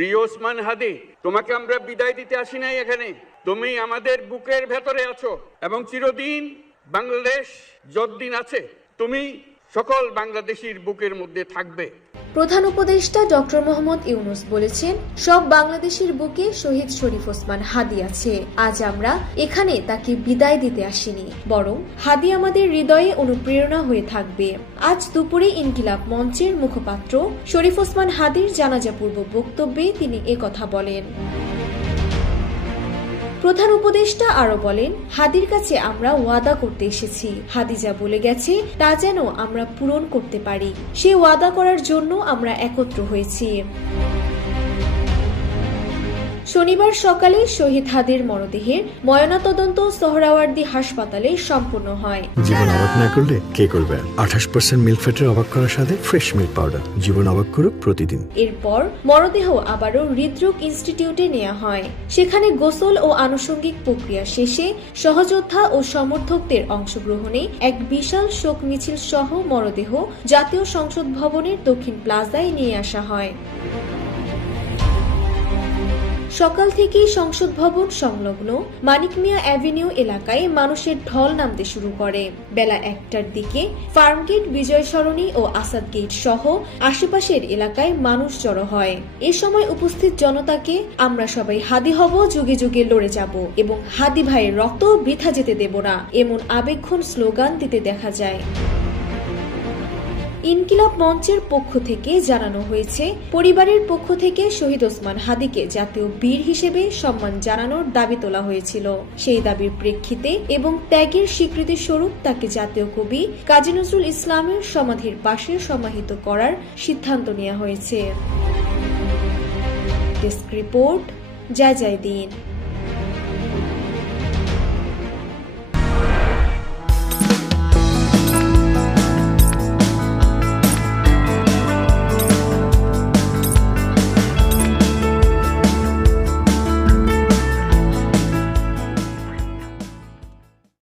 প্রিয় ওসমান হাদি, তোমাকে আমরা বিদায় দিতে আসি নাই এখানে। তুমি আমাদের বুকের ভেতরে আছো এবং চিরদিন বাংলাদেশ যতদিন আছে তুমি সকল বাংলাদেশির বুকের মধ্যে থাকবে। প্রধান উপদেষ্টা ডক্টর মোহাম্মদ ইউনূস বলেছেন, সব বাংলাদেশের বুকে শহীদ শরীফ ওসমান হাদি আছে। আজ আমরা এখানে তাকে বিদায় দিতে আসিনি, বরং হাদি আমাদের হৃদয়ে অনুপ্রেরণা হয়ে থাকবে। আজ দুপুরে ইনকিলাব মঞ্চের মুখপাত্র শরীফ ওসমান হাদির জানাজাপূর্ব বক্তব্যে তিনি একথা বলেন। প্রধান উপদেষ্টা আরো বলেন, হাদির কাছে আমরা ওয়াদা করতে এসেছি। হাদি যা বলে গেছে তা যেন আমরা পূরণ করতে পারি, সে ওয়াদা করার জন্য আমরা একত্র হয়েছি। শনিবার সকালে শহীদ হাদির মরদেহের ময়নাতদন্ত সোহরাওয়ার্দী হাসপাতালে সম্পন্ন হয়। জীবন অবাক না করলে কে করবে? 28% মিল্ক ফ্যাটের অবাক করার সাথে ফ্রেশ মিল্ক পাউডার। জীবন অবাক করুক প্রতিদিন। এরপর মরদেহ আবারও হৃদরোগ ইনস্টিটিউটে নেওয়া হয়। সেখানে গোসল ও আনুষঙ্গিক প্রক্রিয়া শেষে সহযোদ্ধা ও সমর্থকদের অংশগ্রহণে এক বিশাল শোক মিছিল সহ মরদেহ জাতীয় সংসদ ভবনের দক্ষিণ প্লাজায় নিয়ে আসা হয়। সকাল থেকেই সংসদ ভবন সংলগ্ন মানিক মিয়া অ্যাভিনিউ এলাকায় মানুষের ঢল নামতে শুরু করে। বেলা 1টার দিকে ফার্মগেট, বিজয় সরণি ও আসাদ গেট সহ আশেপাশের এলাকায় মানুষ জড়ো হয়। এ সময় উপস্থিত জনতাকে আমরা সবাই হাদি হব, যুগে যুগে লড়ে যাব এবং হাদি ভাইয়ের রক্ত বৃথা যেতে দেব না, এমন আবেগঘন স্লোগান দিতে দেখা যায়। ইনকিলাব মঞ্চের পক্ষ থেকে জানানো হয়েছে, পরিবারের পক্ষ থেকে শহীদ ওসমান হাদিকে জাতীয় বীর হিসেবে সম্মান জানানোর দাবি তোলা হয়েছিল। সেই দাবির প্রেক্ষিতে এবং ত্যাগের স্বীকৃতি স্বরূপ তাকে জাতীয় কবি কাজী নজরুল ইসলামের সমাধির পাশে সমাহিত করার সিদ্ধান্ত নেওয়া হয়েছে। ডেস্ক রিপোর্ট, জয় জয় দিন।